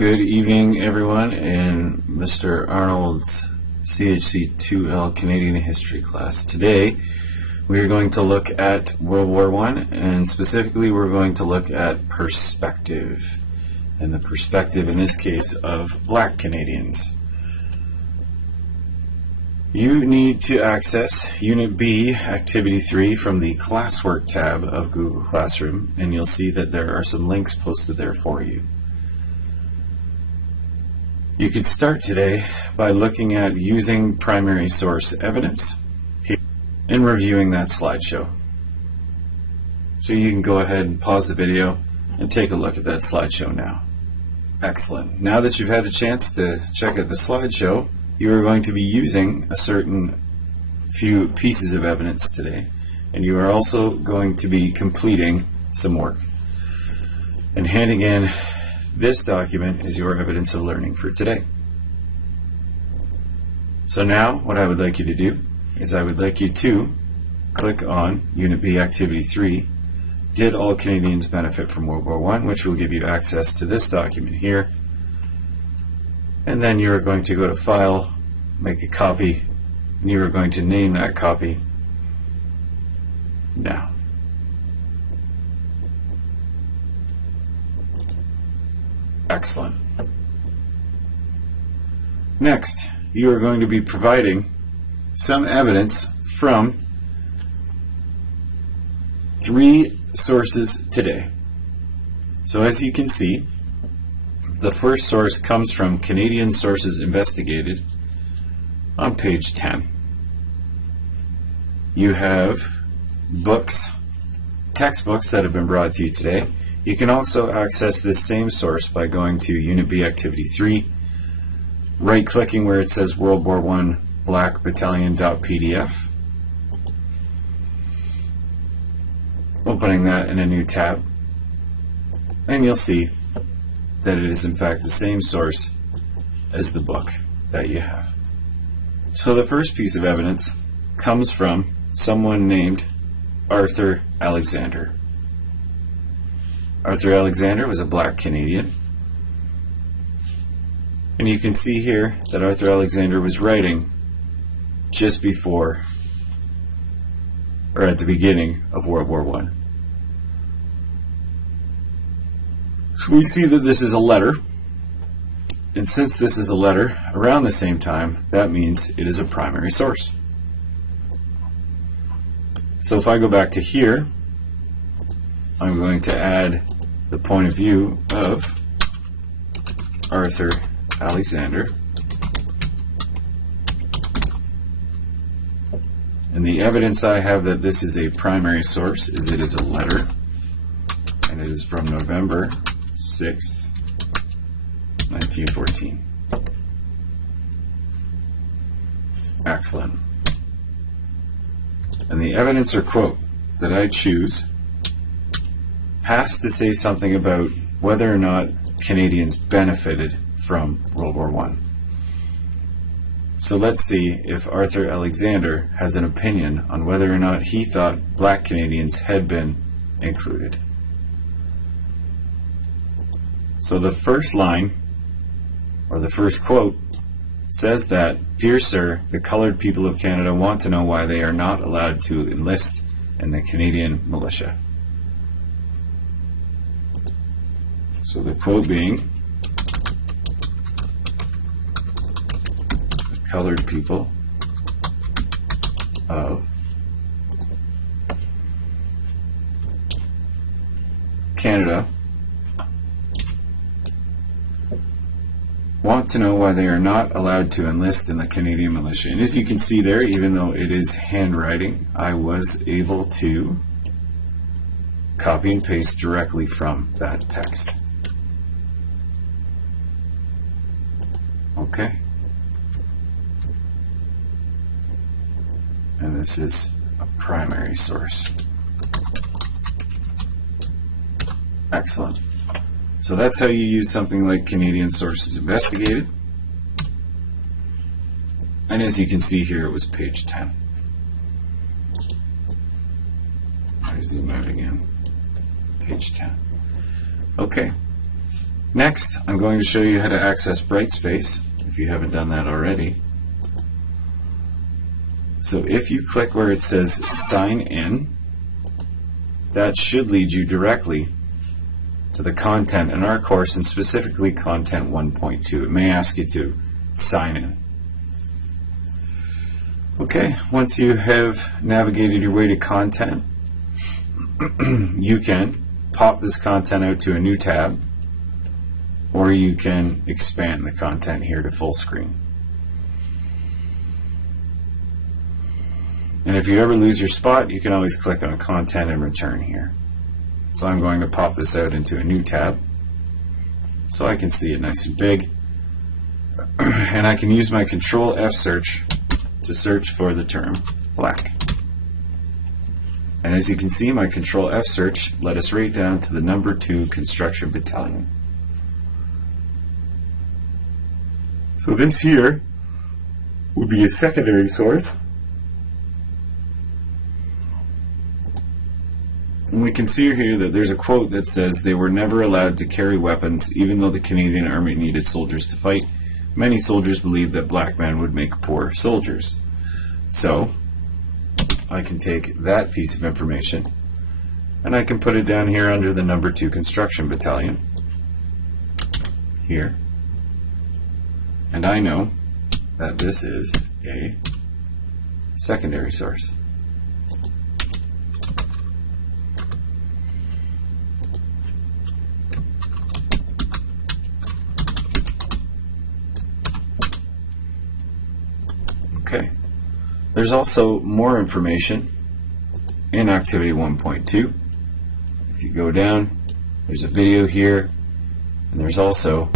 Good evening, everyone, in Mr. Arnold's CHC2L Canadian History class. Today, we are going to look at World War I, and specifically we're going to look at perspective, and the perspective in this case of Black Canadians. You need to access Unit B, Activity 3 from the Classwork tab of Google Classroom, and you'll see that there are some links posted there for you. You could start today by looking at using primary source evidence and reviewing that slideshow. So you can go ahead and pause the video and take a look at that slideshow now. Excellent. Now that you've had a chance to check out the slideshow, you are going to be using a certain few pieces of evidence today, and you are also going to be completing some work and handing in this document is your evidence of learning for today. So now what I would like you to do is I would like you to click on Unit B Activity 3, Did All Canadians Benefit from World War I, which will give you access to this document here. And then you are going to go to File, make a copy, and you are going to name that copy now. Excellent. Next, you are going to be providing some evidence from 3 sources today. So as you can see, the first source comes from Canadian Sources Investigated on page 10. You have books, textbooks that have been brought to you today. You can also access this same source by going to Unit B Activity 3, right-clicking where it says World War I Black Battalion.pdf, opening that in a new tab, and you'll see that it is in fact the same source as the book that you have. So the first piece of evidence comes from someone named Arthur Alexander. Arthur Alexander was a Black Canadian, and you can see here that Arthur Alexander was writing just before or at the beginning of World War I. So we see that this is a letter, and since this is a letter around the same time, that means it is a primary source. So if I go back to here, I'm going to add the point of view of Arthur Alexander. And the evidence I have that this is a primary source is it is a letter, and it is from November 6th, 1914. Excellent. And the evidence or quote that I choose has to say something about whether or not Canadians benefited from World War I. So let's see if Arthur Alexander has an opinion on whether or not he thought Black Canadians had been included. So the first line, or the first quote, says that, "Dear Sir, the colored people of Canada want to know why they are not allowed to enlist in the Canadian militia." So the quote being, "The colored people of Canada want to know why they are not allowed to enlist in the Canadian militia." And as you can see there, even though it is handwriting, I was able to copy and paste directly from that text. Okay. And this is a primary source. Excellent. So that's how you use something like Canadian Sources Investigated. And as you can see here, it was page 10. I zoom out again. Page 10. Okay. Next, I'm going to show you how to access Brightspace, if you haven't done that already. So if you click where it says Sign In, that should lead you directly to the content in our course, and specifically Content 1.2. It may ask you to sign in. Okay, once you have navigated your way to content, you can pop this content out to a new tab, or you can expand the content here to full screen. And if you ever lose your spot, you can always click on content and return here. So I'm going to pop this out into a new tab so I can see it nice and big. And I can use my Control F search to search for the term black. And as you can see, my Control F search led us right down to the number 2 construction battalion. So this here would be a secondary source. And we can see here that there's a quote that says, "They were never allowed to carry weapons, even though the Canadian Army needed soldiers to fight. Many soldiers believed that black men would make poor soldiers." So I can take that piece of information and I can put it down here under the number 2 construction battalion here. And I know that this is a secondary source. Okay. There's also more information in Activity 1.2. If you go down, there's a video here, and there's also